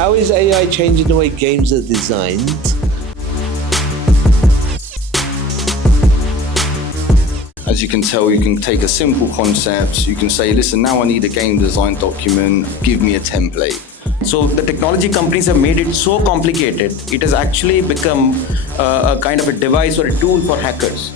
how is AI changing the way games are designed? As you can tell, you can take a simple concept, you can say, listen, now I need a game design document, give me a template. So the technology companies have made it so complicated, it has actually become a kind of a device or a tool for hackers.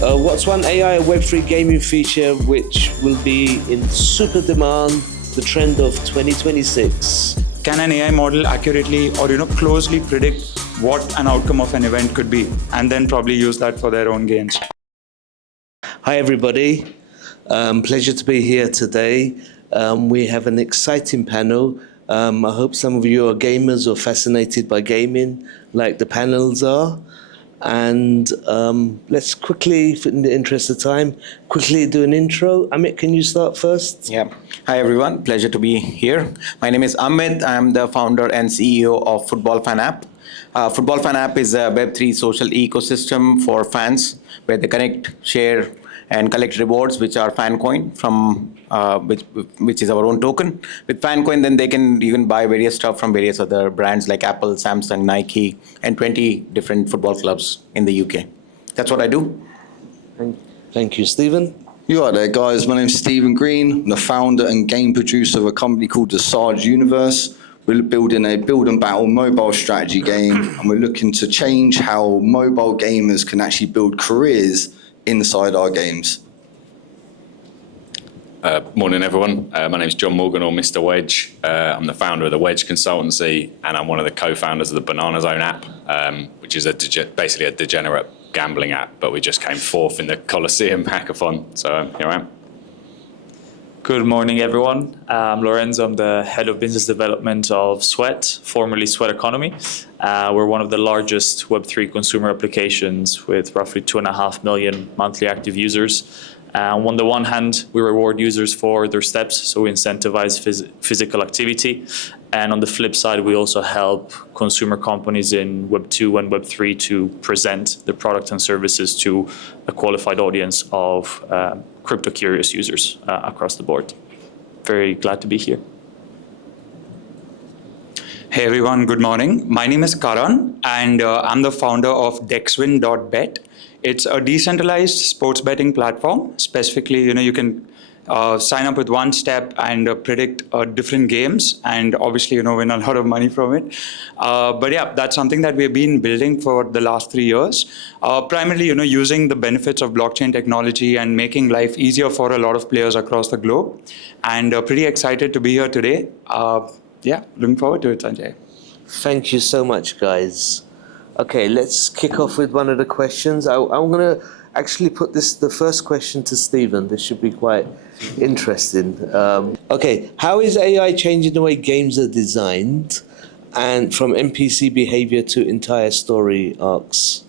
What's one AI and Web3 gaming feature which will be in super demand, the trend of 2026? Can an AI model accurately or closely predict what an outcome of an event could be, and then probably use that for their own gains? Hi everybody, pleasure to be here today. We have an exciting panel. I hope some of you are gamers or fascinated by gaming like the panels are. And let's quickly, in the interest of time, quickly do an intro. Amit, can you start first? Yeah. Hi everyone, pleasure to be here. My name is Amit. I'm the founder and CEO of Football Fan App. Football Fan App is a Web3 social ecosystem for fans where they connect, share, and collect rewards, which are FanCoin from which is our own token. With FanCoin, then you can buy various stuff from various other brands like Apple, Samsung, Nike, and 20 different football clubs in the UK. That's what I do. Thank you, Stephen. You are there, guys. My name's Stephen Green. I'm the founder and game producer of a company called the Sarge Universe. We're building a build and battle mobile strategy game, and we're looking to change how mobile gamers can actually build careers inside our games. Morning, everyone. My name is John Morgan, or Mr. Wedge. I'm the founder of the Wedge Consultancy, and I'm one of the co-founders of the Banana Zone app, which is basically a degenerate gambling app, but we just came fourth in the Colosseum hackathon. So here I am. Good morning, everyone. I'm Lorenzo. I'm the head of business development of Sweat, formerly Sweat Economy. We're one of the largest Web3 consumer applications with roughly 2.5 million monthly active users. On the one hand, we reward users for their steps, so we incentivize physical activity. And on the flip side, we also help consumer companies in Web2 and Web3 to present the product and services to a qualified audience of crypto-curious users across the board. Very glad to be here. Hey everyone, good morning. My name is Karan, and I'm the founder of Dexwin.bet. It's a decentralized sports betting platform. Specifically, you can sign up with one step and predict different games, and obviously, win a lot of money from it. But yeah, that's something that we've been building for the last 3 years. Primarily, using the benefits of blockchain technology and making life easier for a lot of players across the globe. And pretty excited to be here today. Yeah, looking forward to it, Sanjay. Thank you so much, guys. Okay, let's kick off with one of the questions. I'm going to actually put the first question to Stephen. This should be quite interesting. Okay, how is AI changing the way games are designed, and from NPC behavior to entire story arcs?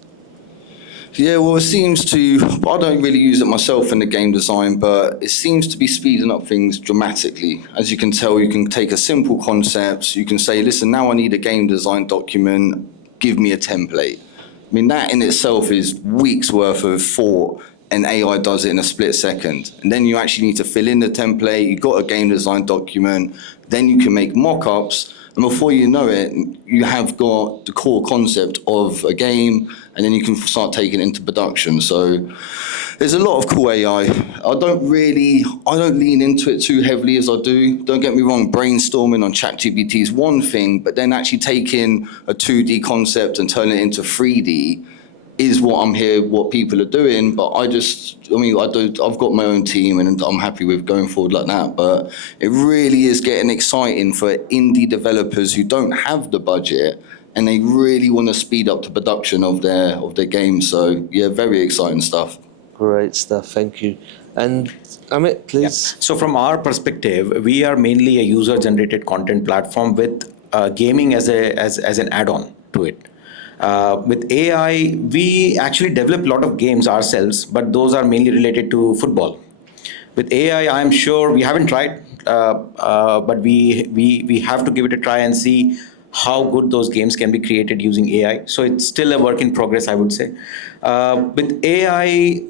Yeah, well, it seems to, I don't really use it myself in the game design, but it seems to be speeding up things dramatically. As you can tell, you can take a simple concept, you can say, listen, now I need a game design document, give me a template. I mean, that in itself is weeks worth of thought, and AI does it in a split second. And then you actually need to fill in the template, you've got a game design document, then you can make mock-ups, and before you know it, you have got the core concept of a game, and then you can start taking it into production. So there's a lot of cool AI. I don't lean into it too heavily as I do. Don't get me wrong, brainstorming on ChatGPT is one thing, but then actually taking a 2D concept and turning it into 3D is what people are doing. But I've got my own team and I'm happy with going forward like that. But it really is getting exciting for indie developers who don't have the budget and they really want to speed up the production of their games. So yeah, very exciting stuff. Great stuff, thank you. And Amit, please. Yeah. So from our perspective, we are mainly a user-generated content platform with gaming as an add-on to it. With AI, we actually develop a lot of games ourselves, but those are mainly related to football. With AI, I'm sure we haven't tried, but we have to give it a try and see how good those games can be created using AI. So it's still a work in progress, I would say. With AI,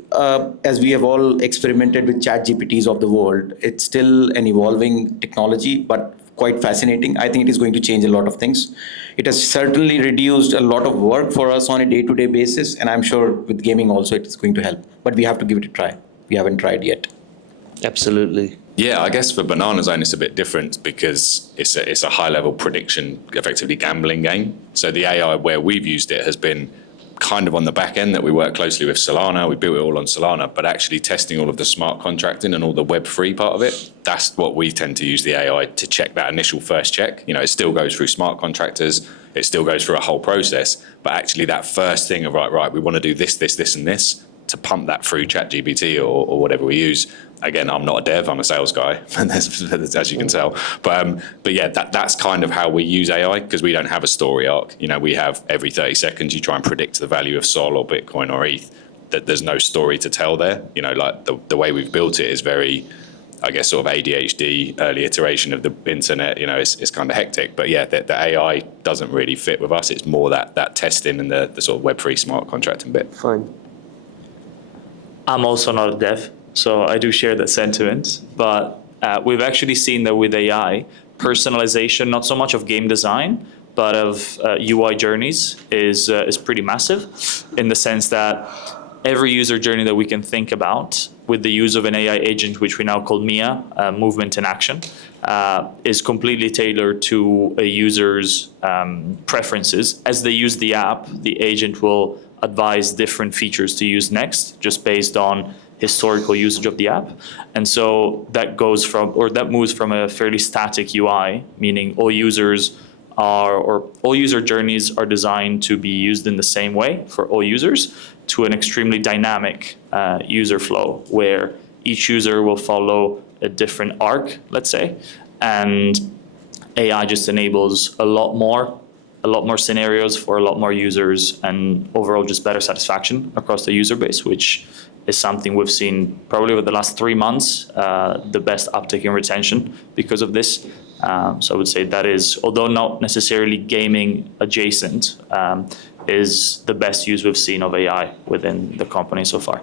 as we have all experimented with ChatGPTs of the world, it's still an evolving technology, but quite fascinating. I think it is going to change a lot of things. It has certainly reduced a lot of work for us on a day-to-day basis, and I'm sure with gaming also it's going to help. But we have to give it a try. We haven't tried yet. Absolutely. Yeah, I guess for Banana Zone it's a bit different because it's a high-level prediction, effectively gambling game. So the AI where we've used it has been kind of on the back end, that we work closely with Solana. We built it all on Solana, but actually testing all of the smart contracting and all the Web3 part of it, that's what we tend to use the AI to check that initial first check. You know, it still goes through smart contractors, it still goes through a whole process, but actually that first thing of right, we want to do this, and this, to pump that through ChatGPT or whatever we use. Again, I'm not a dev, I'm a sales guy, as you can tell. But yeah, that's kind of how we use AI, because we don't have a story arc. You know, we have every 30 seconds you try and predict the value of Sol or Bitcoin or ETH. That there's no story to tell there. You know, like the way we've built it is very, I guess, sort of ADHD, early iteration of the internet. You know, it's kind of hectic. But yeah, the AI doesn't really fit with us. It's more that testing and the sort of Web3 smart contracting bit. Fine. I'm also not a dev, so I do share that sentiment. But we've actually seen that with AI, personalization, not so much of game design, but of UI journeys is pretty massive, in the sense that every user journey that we can think about with the use of an AI agent, which we now call MIA, movement in action, is completely tailored to a user's preferences. As they use the app, the agent will advise different features to use next, just based on historical usage of the app. And so that moves from a fairly static UI, meaning all user journeys are designed to be used in the same way for all users, to an extremely dynamic user flow, where each user will follow a different arc, let's say, and AI just enables a lot more scenarios for a lot more users, and overall just better satisfaction across the user base, which is something we've seen probably over the last 3 months, the best uptick in retention because of this. So I would say that is, although not necessarily gaming adjacent, is the best use we've seen of AI within the company so far.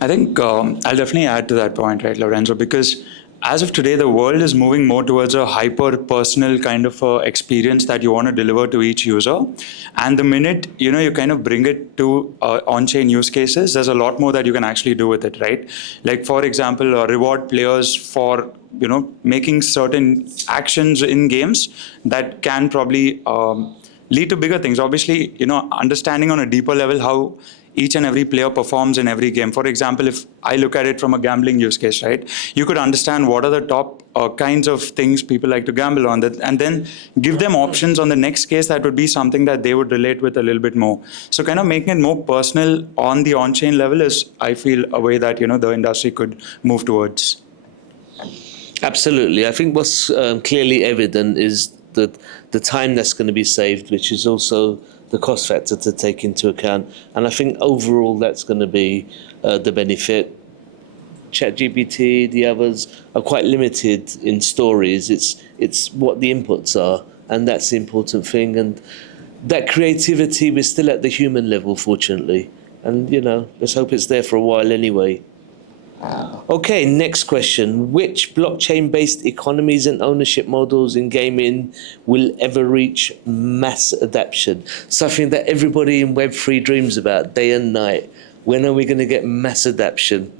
I think I'll definitely add to that point, right, Lorenzo, because as of today, the world is moving more towards a hyper-personal kind of experience that you want to deliver to each user. And the minute, you kind of bring it to on-chain use cases, there's a lot more that you can actually do with it, right? Like, for example, reward players for, making certain actions in games that can probably lead to bigger things. Obviously, understanding on a deeper level how each and every player performs in every game. For example, if I look at it from a gambling use case, right, you could understand what are the top kinds of things people like to gamble on, that, and then give them options on the next case that would be something that they would relate with a little bit more. So kind of making it more personal on the on-chain level is, I feel, a way that, the industry could move towards. Absolutely. I think what's clearly evident is that the time that's going to be saved, which is also the cost factor to take into account. And I think overall that's going to be the benefit. ChatGPT, the others are quite limited in stories. It's what the inputs are, and that's the important thing. And that creativity, we're still at the human level, fortunately. And, let's hope it's there for a while anyway. Okay, next question. Which blockchain-based economies and ownership models in gaming will ever reach mass adoption? Something that everybody in Web3 dreams about day and night. When are we going to get mass adoption?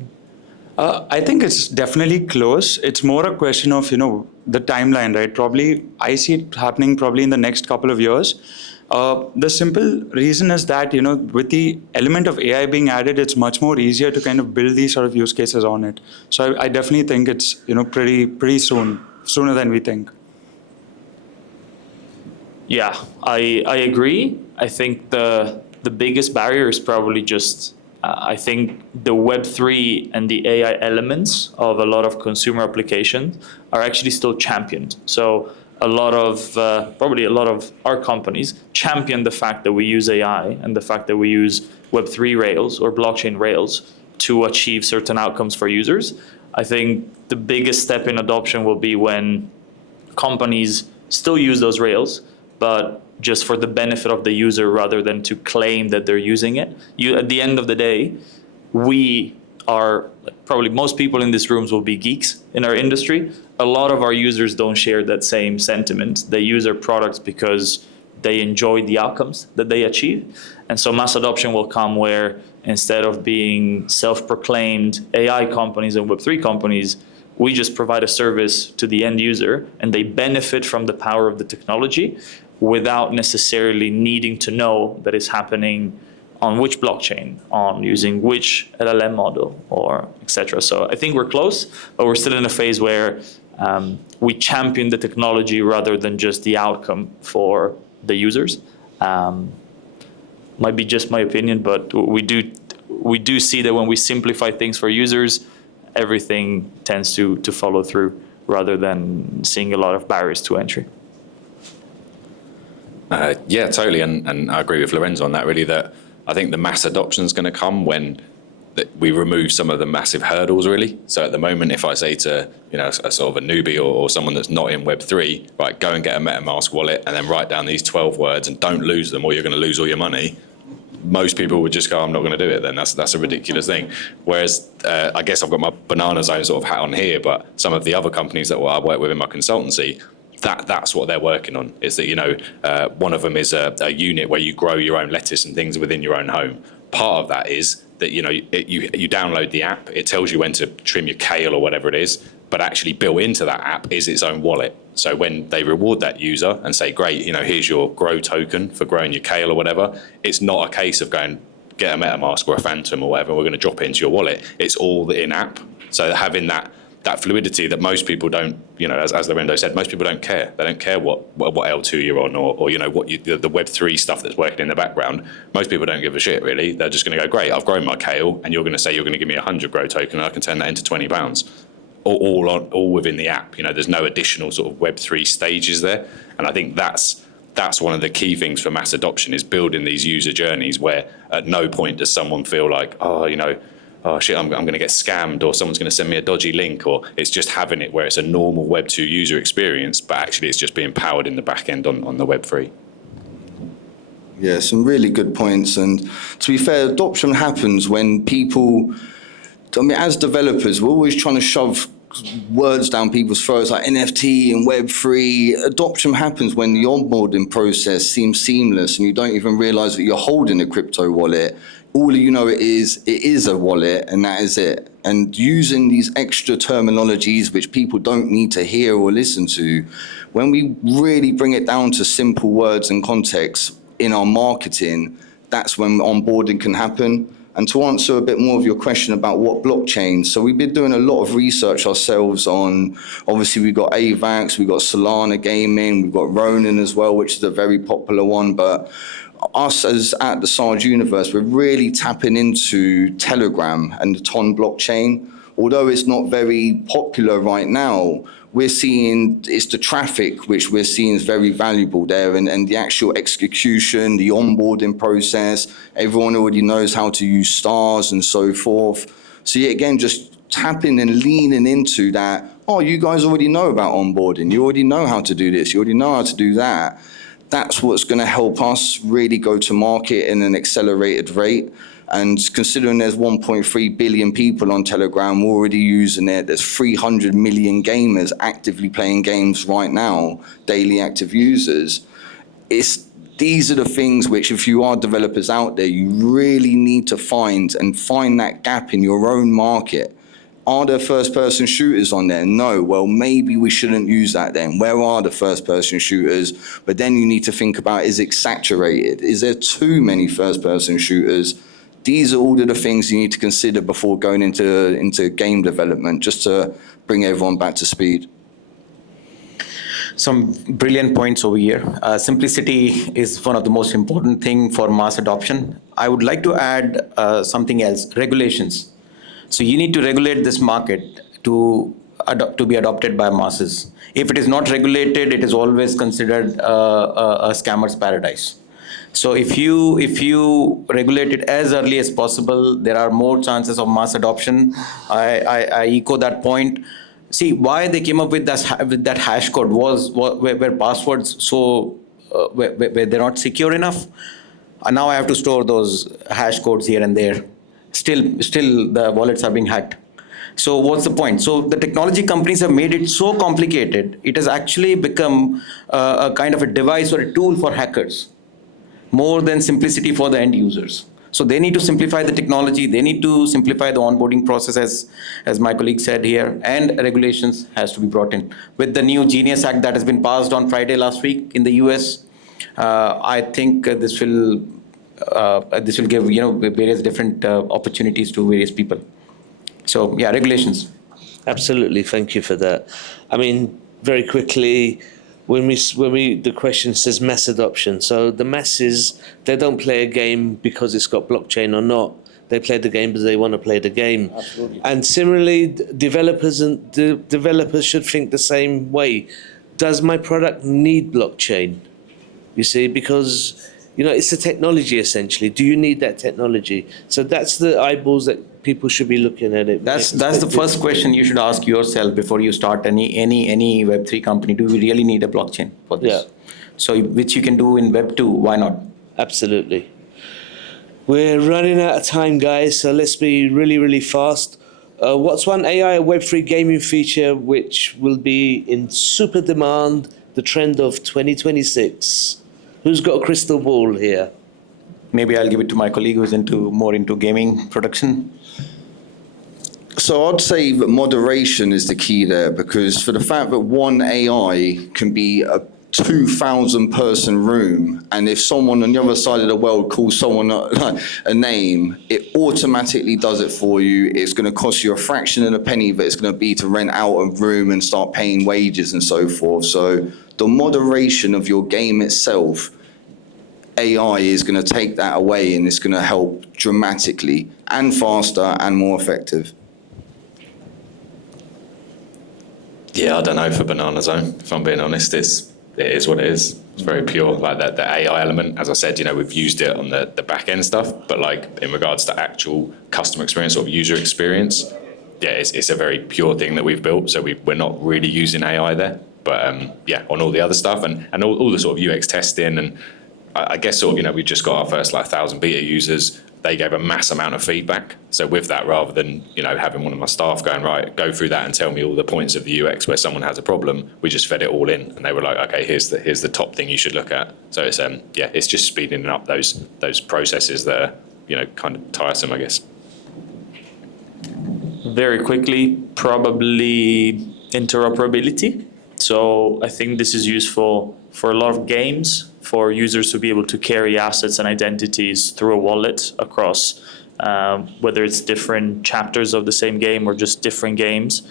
I think it's definitely close. It's more a question of, the timeline, right? Probably, I see it happening probably in the next couple of years. The simple reason is that, with the element of AI being added, it's much more easier to kind of build these sort of use cases on it. So I definitely think it's, pretty soon, sooner than we think. Yeah, I agree. I think the biggest barrier is probably just, I think the Web3 and the AI elements of a lot of consumer applications are actually still championed. So probably a lot of our companies champion the fact that we use AI and the fact that we use Web3 rails or blockchain rails to achieve certain outcomes for users. I think the biggest step in adoption will be when companies still use those rails, but just for the benefit of the user rather than to claim that they're using it. At the end of the day, we are probably most people in these rooms will be geeks in our industry. A lot of our users don't share that same sentiment. They use our products because they enjoy the outcomes that they achieve. And so mass adoption will come where instead of being self-proclaimed AI companies and Web3 companies, we just provide a service to the end user and they benefit from the power of the technology without necessarily needing to know that it's happening on which blockchain, on using which LLM model, or etc. So I think we're close, but we're still in a phase where we champion the technology rather than just the outcome for the users. Might be just my opinion, but we do see that when we simplify things for users, everything tends to follow through rather than seeing a lot of barriers to entry. Yeah, totally, and I agree with Lorenzo on that. Really, that I think the mass adoption is going to come when we remove some of the massive hurdles. Really, so at the moment, if I say to a sort of a newbie or someone that's not in Web3, right, go and get a MetaMask wallet and then write down these 12 words and don't lose them, or you're going to lose all your money. Most people would just go, I'm not going to do it then. That's a ridiculous thing. Whereas I guess I've got my Banana Zone sort of hat on here, but some of the other companies that I work with in my consultancy, that's what they're working on, is that, one of them is a unit where you grow your own lettuce and things within your own home. Part of that is that, you download the app, it tells you when to trim your kale or whatever it is, but actually built into that app is its own wallet. So when they reward that user and say, great, here's your grow token for growing your kale or whatever, it's not a case of going, get a MetaMask or a Phantom or whatever, we're going to drop it into your wallet. It's all in-app. So having that fluidity that most people don't, as Lorenzo said, most people don't care. They don't care what L2 you're on or what the Web3 stuff that's working in the background. Most people don't give a shit, really. They're just going to go, great, I've grown my kale, and you're going to say you're going to give me 100 grow token, and I can turn that into £20. All within the app. There's no additional sort of Web3 stages there. And I think that's one of the key things for mass adoption, is building these user journeys where at no point does someone feel like, oh shit, I'm going to get scammed, or someone's going to send me a dodgy link, or it's just having it where it's a normal Web2 user experience, but actually it's just being powered in the back end on the Web3. Yeah, some really good points. And to be fair, adoption happens when people, as developers, we're always trying to shove words down people's throats like NFT and Web3. Adoption happens when the onboarding process seems seamless and you don't even realize that you're holding a crypto wallet. All you know it is a wallet, and that is it. And using these extra terminologies which people don't need to hear or listen to, when we really bring it down to simple words and context in our marketing, that's when onboarding can happen. And to answer a bit more of your question about what blockchain, so we've been doing a lot of research ourselves on, obviously we've got AVAX, we've got Solana Gaming, we've got Ronin as well, which is a very popular one, but us as at the Sarge Universe, we're really tapping into Telegram and the Ton blockchain. Although it's not very popular right now, we're seeing it's the traffic which we're seeing is very valuable there, and the actual execution, the onboarding process. Everyone already knows how to use stars and so forth. So yeah, again, just tapping and leaning into that. Oh, you guys already know about onboarding. You already know how to do this. You already know how to do that. That's what's going to help us really go to market in an accelerated rate. And considering there's 1.3 billion people on Telegram already using it, there's 300 million gamers actively playing games right now, daily active users. These are the things which, if you are developers out there, you really need to find that gap in your own market. Are there first-person shooters on there? No. Well, maybe we shouldn't use that then. Where are the first-person shooters? But then you need to think about, is it saturated? Is there too many first-person shooters? These are all of the things you need to consider before going into game development, just to bring everyone back to speed. Some brilliant points over here. Simplicity is one of the most important things for mass adoption. I would like to add something else, regulations. So you need to regulate this market to be adopted by masses. If it is not regulated, it is always considered a scammer's paradise. So if you regulate it as early as possible, there are more chances of mass adoption. I echo that point. See, why they came up with that hash code were passwords were they not secure enough? And now I have to store those hash codes here and there. still the wallets are being hacked. So what's the point? So the technology companies have made it so complicated, it has actually become a kind of a device or a tool for hackers, more than simplicity for the end users. So they need to simplify the technology, they need to simplify the onboarding process, as my colleague said here, and regulations has to be brought in. With the new Genius Act that has been passed on Friday last week in the US, I think this will give various different opportunities to various people. So yeah, regulations. Absolutely, thank you for that. I mean, very quickly, the question says mass adoption. So the masses, they don't play a game because it's got blockchain or not. They play the game because they want to play the game. Absolutely. And similarly, developers should think the same way. Does my product need blockchain? You see, because it's a technology essentially. Do you need that technology? So that's the eyeballs that people should be looking at it. That's the first question you should ask yourself before you start any Web3 company. Do we really need a blockchain for this? Yeah. So which you can do in Web2, why not? Absolutely. We're running out of time, guys, so let's be really, really fast. What's one AI or Web3 gaming feature which will be in super demand, the trend of 2026? Who's got a crystal ball here? Maybe I'll give it to my colleague who's more into gaming production. So I'd say that moderation is the key there, because for the fact that one AI can be a 2,000 person room, and if someone on the other side of the world calls someone a name, it automatically does it for you. It's going to cost you a fraction of a penny that it's going to be to rent out a room and start paying wages and so forth. So the moderation of your game itself, AI is going to take that away, and it's going to help dramatically and faster and more effective. Yeah, I don't know for Banana Zone, if I'm being honest. It is what it is. It's very pure, like that the AI element. As I said, we've used it on the back end stuff, but like in regards to actual customer experience or user experience, yeah, it's a very pure thing that we've built. So we're not really using AI there, but yeah, on all the other stuff and all the sort of UX testing, and I guess sort of we just got our first 1,000 beta users. They gave a mass amount of feedback. So with that, rather than having one of my staff going, right, go through that and tell me all the points of the UX where someone has a problem, we just fed it all in, and they were like, okay, here's the top thing you should look at. So it's it's just speeding up those processes that are kind of tiresome, I guess. Very quickly, probably interoperability. So I think this is useful for a lot of games, for users to be able to carry assets and identities through a wallet across, whether it's different chapters of the same game or just different games.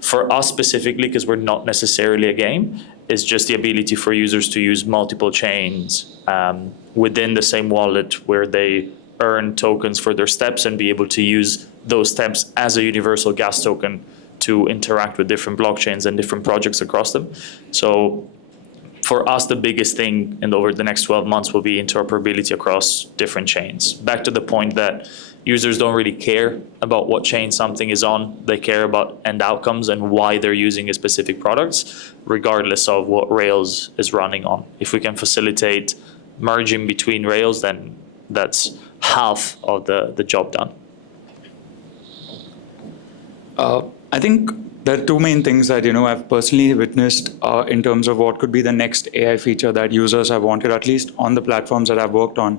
For us specifically, because we're not necessarily a game, is just the ability for users to use multiple chains within the same wallet, where they earn tokens for their steps and be able to use those steps as a universal gas token to interact with different blockchains and different projects across them. So for us, the biggest thing over the next 12 months will be interoperability across different chains. Back to the point that users don't really care about what chain something is on. They care about end outcomes and why they're using a specific product, regardless of what Rails is running on. If we can facilitate merging between Rails, then that's half of the job done. I think there are two main things that I've personally witnessed in terms of what could be the next AI feature that users have wanted, at least on the platforms that I've worked on.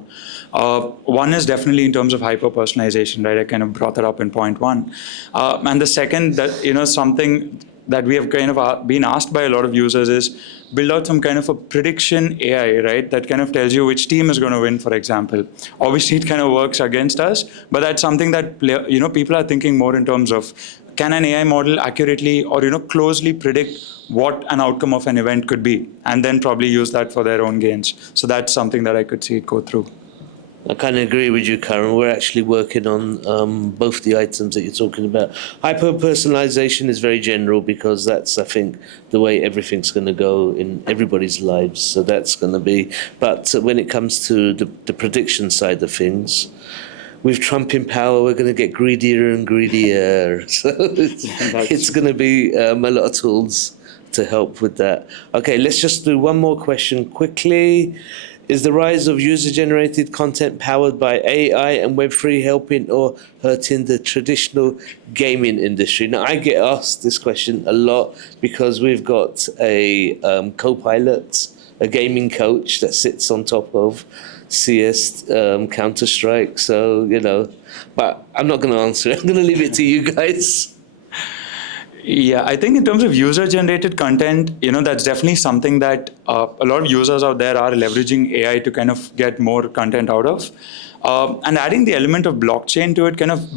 One is definitely in terms of hyper personalization, right? I kind of brought that up in point one, and the second, that something that we have kind of been asked by a lot of users is build out some kind of a prediction AI, right? That kind of tells you which team is going to win, for example. Obviously, it kind of works against us, but that's something that people are thinking more in terms of, can an AI model accurately or closely predict what an outcome of an event could be, and then probably use that for their own gains. So that's something that I could see it go through. I kind of agree with you, Karen. We're actually working on both the items that you're talking about. Hyper-personalization is very general, because that's, I think, the way everything's going to go in everybody's lives. So that's going to be. But when it comes to the prediction side of things, with Trump in power, we're going to get greedier and greedier. So it's going to be a lot of tools to help with that. Okay, let's just do one more question quickly. Is the rise of user-generated content powered by AI and Web3 helping or hurting the traditional gaming industry? Now, I get asked this question a lot because we've got a co-pilot, a gaming coach that sits on top of CS, Counter-Strike. So, but I'm not going to answer it. I'm going to leave it to you guys. Yeah, I think in terms of user-generated content, that's definitely something that a lot of users out there are leveraging AI to kind of get more content out of. And adding the element of blockchain to it kind of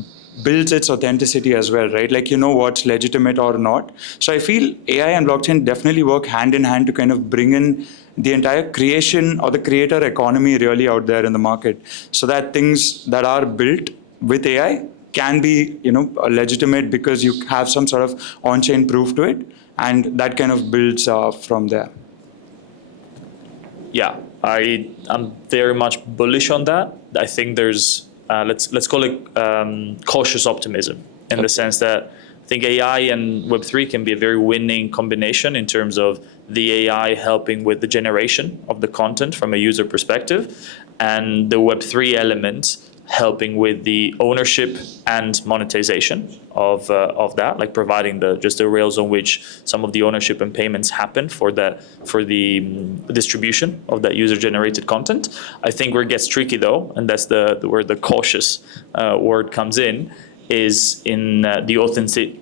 builds its authenticity as well, right? Like, what's legitimate or not. So I feel AI and blockchain definitely work hand in hand to kind of bring in the entire creation or the creator economy really out there in the market, so that things that are built with AI can be, legitimate because you have some sort of on-chain proof to it, and that kind of builds from there. Yeah, I'm very much bullish on that. I think there's let's call it cautious optimism in the sense that I think AI and Web3 can be a very winning combination in terms of the AI helping with the generation of the content from a user perspective, and the Web3 element helping with the ownership and monetization of that, like providing the rails on which some of the ownership and payments happen for the distribution of that user-generated content. I think where it gets tricky though, and that's where the cautious word comes in, is in the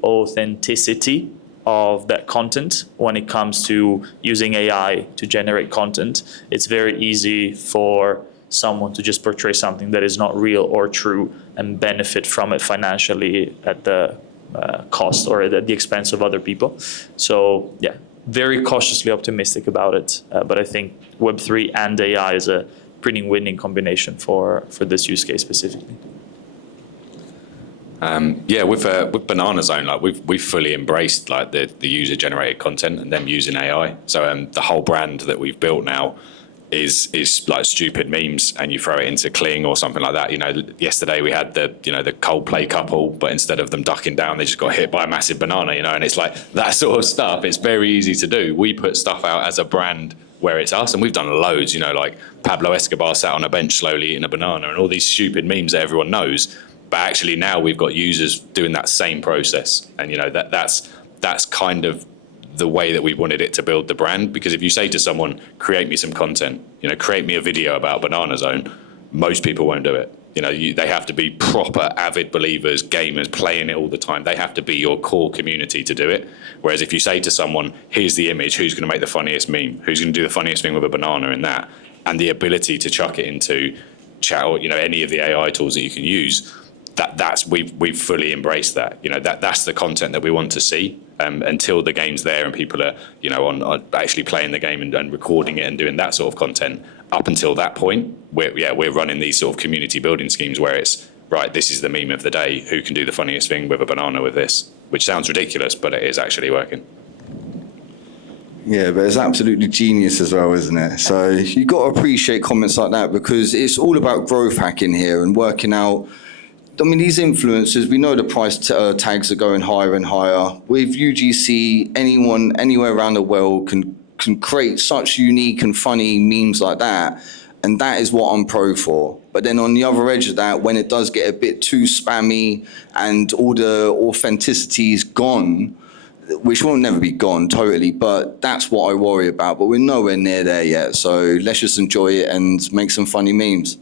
authenticity of that content. When it comes to using AI to generate content, it's very easy for someone to just portray something that is not real or true and benefit from it financially at the cost or at the expense of other people. So yeah, very cautiously optimistic about it. But I think Web3 and AI is a pretty winning combination for this use case specifically. With Banana Zone, like we've fully embraced like the user generated content and them using AI. So the whole brand that we've built now is like stupid memes, and you throw it into Kling or something like that. Yesterday we had the Coldplay couple, but instead of them ducking down, they just got hit by a massive banana. And it's like that sort of stuff. It's very easy to do. We put stuff out as a brand where it's us, and we've done loads. Like Pablo Escobar sat on a bench slowly eating a banana, and all these stupid memes that everyone knows. But actually now we've got users doing that same process, and that's kind of the way that we wanted it to build the brand. Because if you say to someone, create me some content, create me a video about Banana Zone, most people won't do it. They have to be proper avid believers, gamers, playing it all the time. They have to be your core community to do it. Whereas if you say to someone, here's the image, who's going to make the funniest meme? Who's going to do the funniest thing with a banana in that? And the ability to chuck it into chat or, any of the AI tools that you can use, we've fully embraced that. That's the content that we want to see. Until the game's there and people are, on actually playing the game and recording it and doing that sort of content. Up until that point, we're running these sort of community building schemes where it's right. This is the meme of the day. Who can do the funniest thing with a banana with this? Which sounds ridiculous, but it is actually working. Yeah, but it's absolutely genius as well, isn't it? So you got to appreciate comments like that, because it's all about growth hacking here and working out. These influencers, we know the price tags are going higher and higher. With UGC, anyone, anywhere around the world can create such unique and funny memes like that. And that is what I'm pro for. But then on the other edge of that, when it does get a bit too spammy and all the authenticity is gone, which will never be gone totally, but that's what I worry about. But we're nowhere near there yet. So let's just enjoy it and make some funny memes.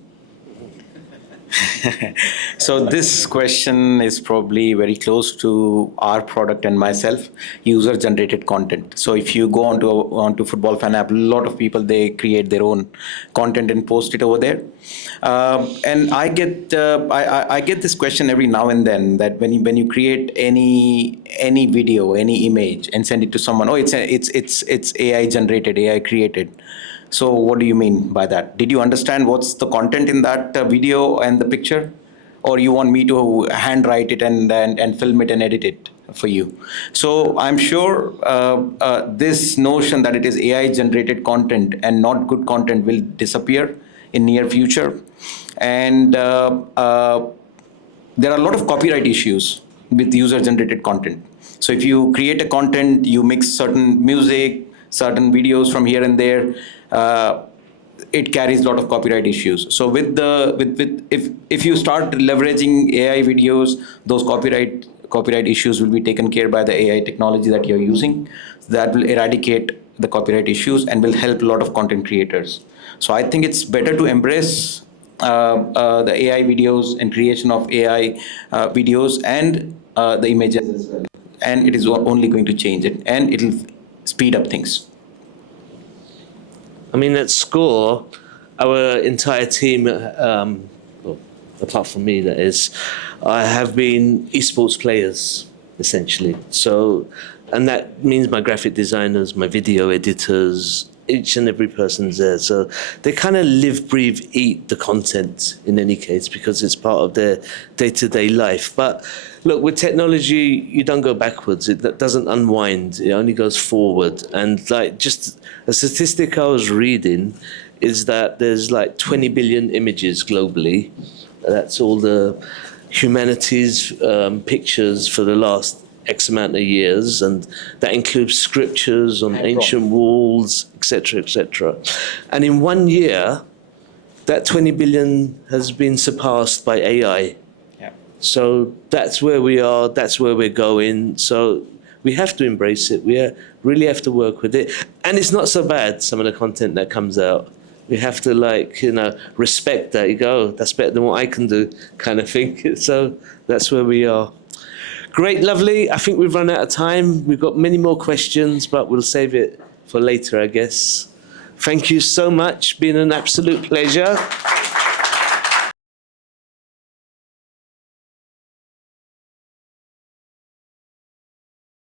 So this question is probably very close to our product and myself, user-generated content. So if you go onto Football Fan app, a lot of people, they create their own content and post it over there. And I get this question every now and then, that when you create any video, any image, and send it to someone, it's AI generated, AI created. So what do you mean by that? Did you understand what's the content in that video and the picture? Or you want me to handwrite it and film it and edit it for you? So I'm sure this notion that it is AI generated content and not good content will disappear in near future. And there are a lot of copyright issues with user generated content. So if you create a content, you mix certain music, certain videos from here and there, it carries a lot of copyright issues. So if you start leveraging AI videos, those copyright issues will be taken care by the AI technology that you're using. That will eradicate the copyright issues and will help a lot of content creators. So I think it's better to embrace the AI videos and creation of AI videos and the images as well. And it is only going to change it, and it will speed up things. I mean, at Score, our entire team, well, apart from me, that is, I have been esports players, essentially. So, and that means my graphic designers, my video editors, each and every person's there. So they kind of live, breathe, eat the content in any case, because it's part of their day-to-day life. But look, with technology, you don't go backwards. It doesn't unwind. It only goes forward. And like just a statistic I was reading is that there's like 20 billion images globally. That's all the humanities pictures for the last X amount of years, and that includes scriptures on ancient walls, etc., etc. And in 1 year, that 20 billion has been surpassed by AI. Yeah. So that's where we are, that's where we're going. So we have to embrace it. We really have to work with it. And it's not so bad, some of the content that comes out. We have to, like, respect that. You go, that's better than what I can do, kind of thing. So that's where we are. Great, lovely. I think we've run out of time. We've got many more questions, but we'll save it for later, I guess. Thank you so much. Been an absolute pleasure.